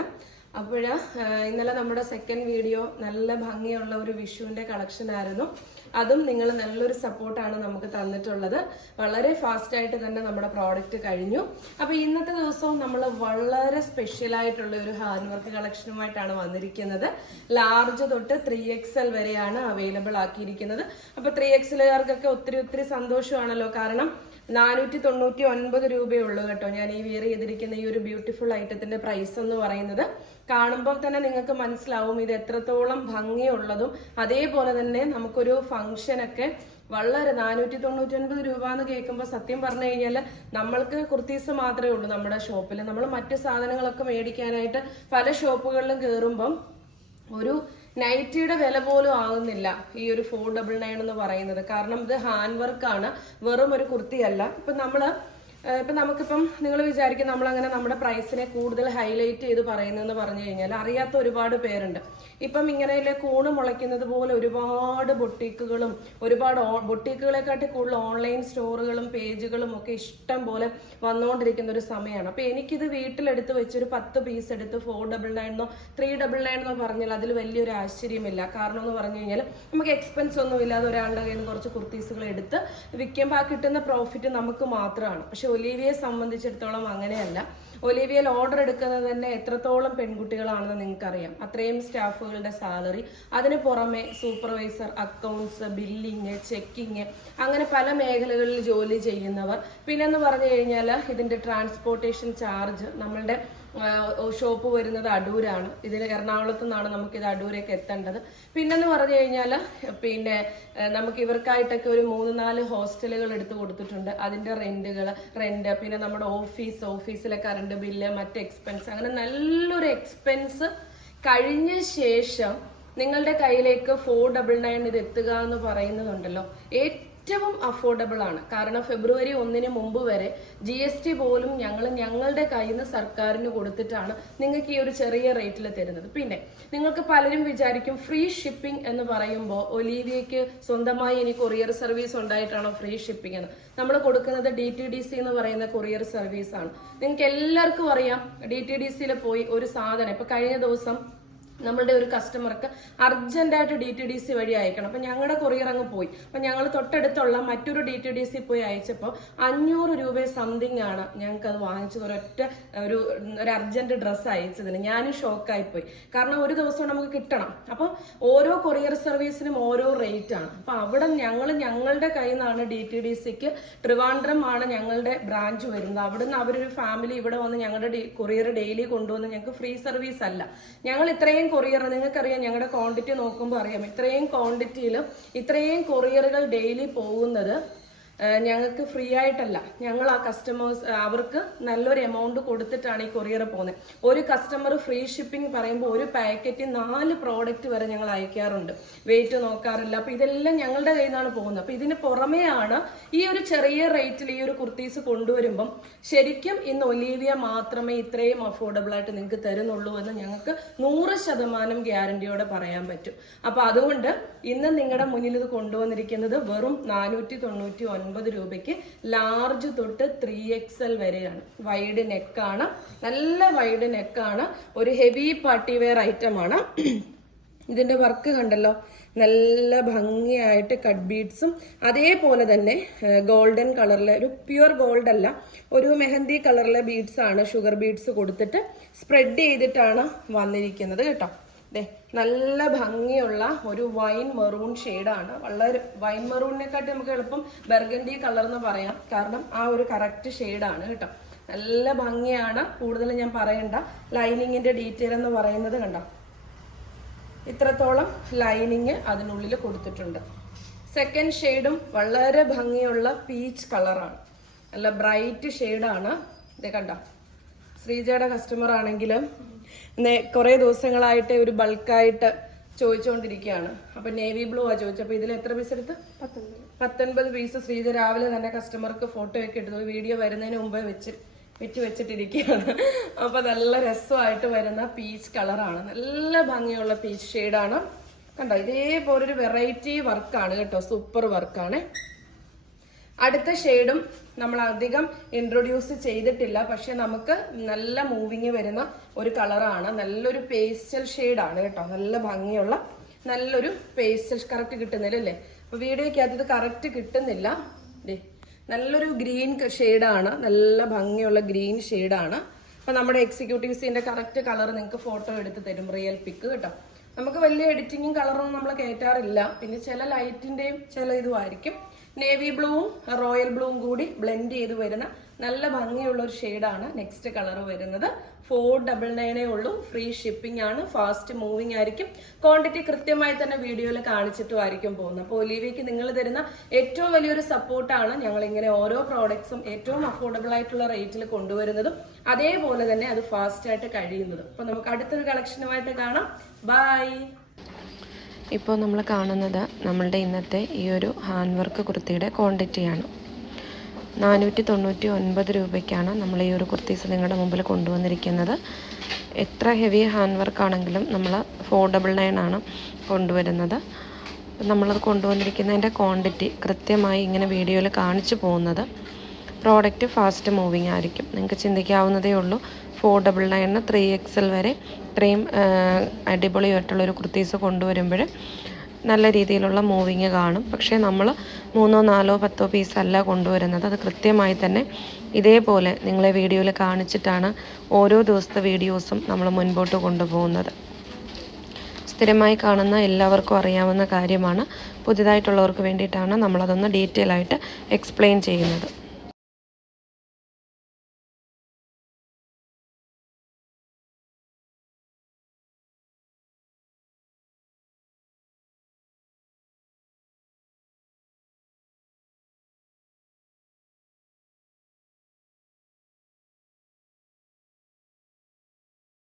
സ്വാഗതം. അപ്പോൾ ഇന്നലെ നമ്മുടെ സെക്കൻഡ് വീഡിയോ നല്ല ഭംഗിയുള്ള ഒരു വിഷുവിന്റെ കളക്ഷൻ ആയിരുന്നു. അതും നിങ്ങൾ നല്ലൊരു സപ്പോർട്ടാണ് നമുക്ക് തന്നിട്ടുള്ളത്. വളരെ ഫാസ്റ്റ് ആയിട്ട് തന്നെ നമ്മുടെ പ്രോഡക്റ്റ് കഴിഞ്ഞു. അപ്പോൾ ഇന്നത്തെ ദിവസവും നമ്മൾ വളരെ സ്പെഷ്യൽ ആയിട്ടുള്ള ഒരു ഹാൻഡ് വർക്ക് കളക്ഷനുമായിട്ടാണ് വന്നിരിക്കുന്നത്. ലാർജ് തൊട്ട് 3XL വരെയാണ് അവൈലബിൾ ആക്കിയിരിക്കുന്നത്. അപ്പോൾ 3XLകാർക്കൊക്കെ ഒത്തിരി സന്തോഷമാണല്ലോ. കാരണം 499 രൂപയുള്ളൂ കേട്ടോ. ഞാൻ ഈ വിയർ ചെയ്തിരിക്കുന്ന ഈ ഒരു ബ്യൂട്ടിഫുൾ ഐറ്റത്തിന്റെ പ്രൈസ് എന്ന് പറയുന്നത് കാണുമ്പോൾ തന്നെ നിങ്ങൾക്ക് മനസ്സിലാവും ഇത് എത്രത്തോളം ഭംഗിയുള്ളതും അതേപോലെ തന്നെ നമുക്കൊരു ഫംഗ്ഷനൊക്കെ വളരെ 499 രൂപ എന്ന് കേൾക്കുമ്പോൾ സത്യം പറഞ്ഞു കഴിഞ്ഞാൽ നമ്മൾക്ക് കുർത്തീസ് മാത്രമേ ഉള്ളൂ നമ്മുടെ ഷോപ്പിൽ. നമ്മൾ മറ്റു സാധനങ്ങളൊക്കെ മേടിക്കാനായിട്ട് പല ഷോപ്പുകളിലും കയറുമ്പം ഒരു നൈറ്റിയുടെ വില പോലും ആകുന്നില്ല ഈ ഒരു 499 എന്ന് പറയുന്നത്. കാരണം ഇത് ഹാൻഡ് വർക്കാണ്, വെറും ഒരു കുർത്തിയല്ല. ഇപ്പം നമുക്കിപ്പം നിങ്ങൾ വിചാരിക്കും നമ്മളങ്ങനെ നമ്മുടെ പ്രൈസിനെ കൂടുതൽ ഹൈലൈറ്റ് ചെയ്ത് പറയുന്നതെന്ന് പറഞ്ഞു കഴിഞ്ഞാൽ അറിയാത്ത ഒരുപാട് പേരുണ്ട്. ഇപ്പം ഇങ്ങനെ കൂണ് മുളയ്ക്കുന്നത് പോലെ ഒരുപാട് ബൊട്ടീക്കുകളും ബൊട്ടീക്കുകളെക്കാട്ടി കൂടുതൽ ഓൺലൈൻ സ്റ്റോറുകളും പേജുകളും ഒക്കെ ഇഷ്ടം പോലെ വന്നുകൊണ്ടിരിക്കുന്ന ഒരു സമയമാണ്. അപ്പൊ എനിക്കിത് വീട്ടിലെടുത്ത് വെച്ചൊരു 10 പീസ് എടുത്ത് 499 399 പറഞ്ഞാൽ അതിൽ വലിയൊരു ആശ്ചര്യമില്ല. കാരണം എന്ന് പറഞ്ഞു കഴിഞ്ഞാൽ നമുക്ക് എക്സ്പെൻസ് ഒന്നും ഇല്ലാതെ ഒരാളുടെ കയ്യിൽ നിന്ന് കുറച്ച് കുർത്തീസുകൾ എടുത്ത് വിൽക്കുമ്പോൾ ആ കിട്ടുന്ന പ്രോഫിറ്റ് നമുക്ക് മാത്രമാണ്. പക്ഷെ ഒലീവിയെ സംബന്ധിച്ചിടത്തോളം അങ്ങനെയല്ല. ഒലീവിയയിൽ ഓർഡർ എടുക്കുന്നത് തന്നെ എത്രത്തോളം പെൺകുട്ടികളാണെന്ന് നിങ്ങൾക്കറിയാം. അത്രയും സ്റ്റാഫുകളുടെ സാലറി, അതിന് പുറമെ സൂപ്പർവൈസർ, അക്കൗണ്ട്സ്, ബില്ലിങ്, ചെക്കിങ്, അങ്ങനെ പല മേഖലകളിൽ ജോലി ചെയ്യുന്നവർ. പിന്നെന്ന് പറഞ്ഞു കഴിഞ്ഞാൽ ഇതിന്റെ ട്രാൻസ്പോർട്ടേഷൻ ചാർജ്. നമ്മളുടെ ഷോപ്പ് വരുന്നത് അടൂരാണ്. ഇതിന് എറണാകുളത്തു നിന്നാണ് നമുക്കിത് അടൂരേക്ക് എത്തേണ്ടത്. പിന്നെന്ന് പറഞ്ഞു കഴിഞ്ഞാൽ നമുക്ക് ഇവർക്കായിട്ടൊക്കെ ഒരു 3-4 ഹോസ്റ്റലുകൾ എടുത്ത് കൊടുത്തിട്ടുണ്ട്. അതിന്റെ റെന്റ്, പിന്നെ നമ്മുടെ ഓഫീസിലെ കറണ്ട് ബില്ല്, മറ്റ് എക്സ്പെൻസ്, അങ്ങനെ നല്ലൊരു എക്സ്പെൻസ് കഴിഞ്ഞ ശേഷം നിങ്ങളുടെ കയ്യിലേക്ക് 499 ഇത് എത്തുക എന്ന് പറയുന്നതുണ്ടല്ലോ ഏറ്റവും അഫോർഡബിൾ ആണ്. കാരണം ഫെബ്രുവരി 1 മുമ്പ് വരെ GST പോലും ഞങ്ങളുടെ കയ്യിൽ നിന്ന് സർക്കാരിന് കൊടുത്തിട്ടാണ് നിങ്ങൾക്ക് ഈ ഒരു ചെറിയ റേറ്റിൽ തരുന്നത്. പിന്നെ നിങ്ങൾക്ക് പലരും വിചാരിക്കും ഫ്രീ ഷിപ്പിംഗ് എന്ന് പറയുമ്പോൾ ഒലീവിയയ്ക്ക് സ്വന്തമായി ഇനി കൊറിയർ സർവീസ് ഉണ്ടായിട്ടാണോ ഫ്രീ ഷിപ്പിംഗ് എന്ന്. നമ്മൾ കൊടുക്കുന്നത് DTDC എന്ന് പറയുന്ന കൊറിയർ സർവീസ് ആണ്. നിങ്ങൾക്ക് എല്ലാവർക്കും അറിയാം, DTDCയിൽ പോയി ഒരു സാധനം ഇപ്പൊ കഴിഞ്ഞ ദിവസം നമ്മളുടെ ഒരു കസ്റ്റമർക്ക് അർജന്റായിട്ട് DTDC വഴി അയക്കണം. അപ്പൊ ഞങ്ങളുടെ കൊറിയർ അങ്ങ് പോയി. അപ്പൊ ഞങ്ങൾ തൊട്ടടുത്തുള്ള മറ്റൊരു DTDC പോയി അയച്ചപ്പോൾ 500 രൂപ സംതിങ് ആണ് ഞങ്ങൾക്ക് അത് വാങ്ങിച്ചത്. ഒരു അർജന്റ് ഡ്രസ്സ് അയച്ചതിന് ഞാനും ഷോക്കായി പോയി. കാരണം ഒരു ദിവസം നമുക്ക് കിട്ടണം. അപ്പൊ ഓരോ കൊറിയർ സർവീസിനും ഓരോ റേറ്റ് ആണ്. അപ്പൊ അവിടെ ഞങ്ങളുടെ കയ്യിൽ നിന്നാണ് DTDCക്ക് ട്രിവാൻഡ്രം ആണ് ഞങ്ങളുടെ ബ്രാഞ്ച് വരുന്നത്. അവിടുന്ന് അവരൊരു ഫാമിലി ഇവിടെ വന്ന് ഞങ്ങളുടെ കൊറിയർ ഡെയിലി കൊണ്ടുവന്ന് ഞങ്ങൾക്ക് ഫ്രീ സർവീസ് അല്ല. ഞങ്ങൾ ഇത്രയും കൊറിയർ, നിങ്ങൾക്കറിയാം ഞങ്ങളുടെ ക്വാണ്ടിറ്റി നോക്കുമ്പോൾ അറിയാം, ഇത്രയും ക്വാണ്ടിറ്റിയിൽ ഇത്രയും കൊറിയറുകൾ ഡെയിലി പോകുന്നത് ഞങ്ങൾക്ക് ഫ്രീ ആയിട്ടല്ല. ഞങ്ങൾ ആ കസ്റ്റമേഴ്സ് അവർക്ക് നല്ലൊരു എമൗണ്ട് കൊടുത്തിട്ടാണ് ഈ കൊറിയർ പോകുന്നത്. ഒരു കസ്റ്റമർ ഫ്രീ ഷിപ്പിംഗ് പറയുമ്പോൾ ഒരു പാക്കറ്റ് 4 പ്രോഡക്റ്റ് വരെ ഞങ്ങൾ അയക്കാറുണ്ട്. വെയിറ്റ് നോക്കാറില്ല. അപ്പൊ ഇതെല്ലാം ഞങ്ങളുടെ കയ്യിൽ നിന്നാണ് പോകുന്നത്. അപ്പൊ ഇതിന് പുറമെയാണ് ഈ ഒരു ചെറിയ റേറ്റിൽ ഈ ഒരു കുർത്തീസ് കൊണ്ടുവരുമ്പം ശരിക്കും ഇന്ന് ഒലീവിയ മാത്രമേ ഇത്രയും അഫോർഡബിൾ ആയിട്ട് നിങ്ങൾക്ക് തരുന്നുള്ളൂ എന്ന് ഞങ്ങൾക്ക് 100% ഗ്യാരണ്ടിയോടെ പറയാൻ പറ്റും. അപ്പൊ അതുകൊണ്ട് ഇന്ന് നിങ്ങളുടെ മുന്നിൽ ഇത് കൊണ്ടുവന്നിരിക്കുന്നത് വെറും 499 രൂപയ്ക്ക് ലാർജ് തൊട്ട് 3XL വരെയാണ്. വൈഡ് നെക്കാണ്, നല്ല വൈഡ് നെക്കാണ്. ഒരു ഹെവി പാർട്ടി വെയർ ഐറ്റം ആണ്. ഇതിന്റെ വർക്ക് കണ്ടല്ലോ, നല്ല ഭംഗിയായിട്ട് കട്ട് ബീഡ്സും അതേപോലെ തന്നെ ഗോൾഡൻ കളറിലെ, ഒരു പ്യുവർ ഗോൾഡ് അല്ല, ഒരു മെഹന്തി കളറിലെ ബീഡ്സ് ആണ്, ഷുഗർ ബീഡ്സ് കൊടുത്തിട്ട് സ്പ്രെഡ് ചെയ്തിട്ടാണ് വന്നിരിക്കുന്നത് കേട്ടോ. നല്ല ഭംഗിയുള്ള ഒരു വൈൻ മെറൂൺ ഷെയ്ഡാണ്. വളരെ വൈൻ മെറൂണിനെക്കാട്ടി നമുക്ക് എളുപ്പം ബർഗൻഡി കളർ എന്ന് പറയാം. കാരണം ആ ഒരു കറക്റ്റ് ഷെയ്ഡാണ് കേട്ടോ. നല്ല ഭംഗിയാണ്. കൂടുതൽ ഞാൻ പറയണ്ട. ലൈനിങ്ങിന്റെ ഡീറ്റെയിൽ എന്ന് പറയുന്നത് കണ്ടോ, ഇത്രത്തോളം ലൈനിങ് അതിനുള്ളിൽ കൊടുത്തിട്ടുണ്ട്. സെക്കൻഡ് ഷെയ്ഡും വളരെ ഭംഗിയുള്ള പീച്ച് കളറാണ്. നല്ല ബ്രൈറ്റ് ഷെയ്ഡാണ്. ഇത് കണ്ടോ, ശ്രീജയുടെ കസ്റ്റമർ ആണെങ്കിലും കുറെ ദിവസങ്ങളായിട്ട് ഒരു ബൾക്കായിട്ട് ചോദിച്ചുകൊണ്ടിരിക്കുകയാണ്. അപ്പൊ നേവി ബ്ലൂ ആ ചോദിച്ചപ്പോ ഇതിൽ എത്ര പീസ് എടുത്ത്? 19 പീസ് ശ്രീജ രാവിലെ തന്നെ കസ്റ്റമർക്ക് ഫോട്ടോ ഒക്കെ എടുത്തു. വീഡിയോ വരുന്നതിന് മുമ്പേ വെച്ചിട്ടിരിക്കുകയാണ്. അപ്പൊ നല്ല രസമായിട്ട് വരുന്ന പീച്ച് കളറാണ്. നല്ല ഭംഗിയുള്ള പീച്ച് ഷെയ്ഡാണ്. കണ്ടോ, ഇതേപോലൊരു വെറൈറ്റി വർക്കാണ് കേട്ടോ. സൂപ്പർ വർക്കാണ്. അടുത്ത ഷെയ്ഡും നമ്മൾ അധികം ഇൻട്രൊഡ്യൂസ് ചെയ്തിട്ടില്ല, പക്ഷെ നമുക്ക് നല്ല മൂവിങ് വരുന്ന ഒരു കളറാണ്. നല്ലൊരു പേസ്റ്റൽ ഷെയ്ഡാണ് കേട്ടോ. നല്ല ഭംഗിയുള്ള നല്ലൊരു പേസ്റ്റൽ, കറക്റ്റ് കിട്ടുന്നില്ല അല്ലേ? അപ്പൊ വീഡിയോയ്ക്കകത്ത് ഇത് കറക്റ്റ് കിട്ടുന്നില്ല. നല്ലൊരു ഗ്രീൻ ഷെയ്ഡാണ്, നല്ല ഭംഗിയുള്ള ഗ്രീൻ ഷെയ്ഡാണ്. അപ്പൊ നമ്മുടെ എക്സിക്യൂട്ടീവ്സിന്റെ കറക്റ്റ് കളർ നിങ്ങൾക്ക് ഫോട്ടോ എടുത്ത് തരും, റിയൽ പിക്ക് കേട്ടോ. നമുക്ക് വലിയ എഡിറ്റിങ്ങും കളറൊന്നും നമ്മൾ കയറ്റാറില്ല. പിന്നെ ചില ലൈറ്റിന്റെയും ചില ഇതുമായിരിക്കും. നേവി ബ്ലൂവും റോയൽ ബ്ലൂവും കൂടി ബ്ലെൻഡ് ചെയ്ത് വരുന്ന നല്ല ഭംഗിയുള്ള ഒരു ഷെയ്ഡാണ് നെക്സ്റ്റ് കളർ വരുന്നത്. 499 ഉള്ളൂ. ഫ്രീ ഷിപ്പിംഗ് ആണ്, ഫാസ്റ്റ് മൂവിങ് ആയിരിക്കും. ക്വാണ്ടിറ്റി കൃത്യമായി തന്നെ വീഡിയോയിൽ കാണിച്ചിട്ടുമായിരിക്കും പോകുന്നത്. അപ്പോൾ ഒലിവിയയ്ക്ക് നിങ്ങൾ തരുന്ന ഏറ്റവും വലിയൊരു സപ്പോർട്ടാണ് ഞങ്ങൾ ഇങ്ങനെ ഓരോ പ്രോഡക്ട്സും ഏറ്റവും അഫോർഡബിൾ ആയിട്ടുള്ള റേറ്റിൽ കൊണ്ടുവരുന്നതും അതേപോലെ തന്നെ അത് ഫാസ്റ്റ് ആയിട്ട് കഴിയുന്നതും. അപ്പോൾ നമുക്ക് അടുത്തൊരു കളക്ഷനുമായിട്ട് കാണാം. ബൈ. ഇപ്പോൾ നമ്മൾ കാണുന്നത് നമ്മളുടെ ഇന്നത്തെ ഈ ഒരു ഹാൻഡ് വർക്ക് കുർത്തിയുടെ ക്വാണ്ടിറ്റിയാണ്. 499 രൂപയ്ക്കാണ് നമ്മൾ ഈ ഒരു കുർത്തീസ് നിങ്ങളുടെ മുമ്പിൽ കൊണ്ടുവന്നിരിക്കുന്നത്. എത്ര ഹെവി ഹാൻഡ് വർക്കാണെങ്കിലും നമ്മൾ 499 ആണ് കൊണ്ടുവരുന്നത്. നമ്മളത് കൊണ്ടുവന്നിരിക്കുന്നതിൻ്റെ ക്വാണ്ടിറ്റി കൃത്യമായി ഇങ്ങനെ വീഡിയോയിൽ കാണിച്ചു പോകുന്നത്. പ്രോഡക്റ്റ് ഫാസ്റ്റ് മൂവിങ് ആയിരിക്കും. നിങ്ങൾക്ക് ചിന്തിക്കാവുന്നതേ ഉള്ളൂ. 499 3XL വരെ ഇത്രയും അടിപൊളിയായിട്ടുള്ളൊരു കുർത്തീസ് കൊണ്ടുവരുമ്പോൾ നല്ല രീതിയിലുള്ള മൂവിങ് കാണും. പക്ഷേ നമ്മൾ 3, 4, 10 പീസല്ല കൊണ്ടുവരുന്നത്. അത് കൃത്യമായി തന്നെ ഇതേപോലെ നിങ്ങളെ വീഡിയോയിൽ കാണിച്ചിട്ടാണ് ഓരോ ദിവസത്തെ വീഡിയോസും നമ്മൾ മുൻപോട്ട് കൊണ്ടുപോകുന്നത്. സ്ഥിരമായി കാണുന്ന എല്ലാവർക്കും അറിയാവുന്ന കാര്യമാണ്. പുതിയതായിട്ടുള്ളവർക്ക് വേണ്ടിയിട്ടാണ് നമ്മളതൊന്ന് ഡീറ്റെയിൽ ആയിട്ട് എക്സ്പ്ലെയിൻ ചെയ്യുന്നത്.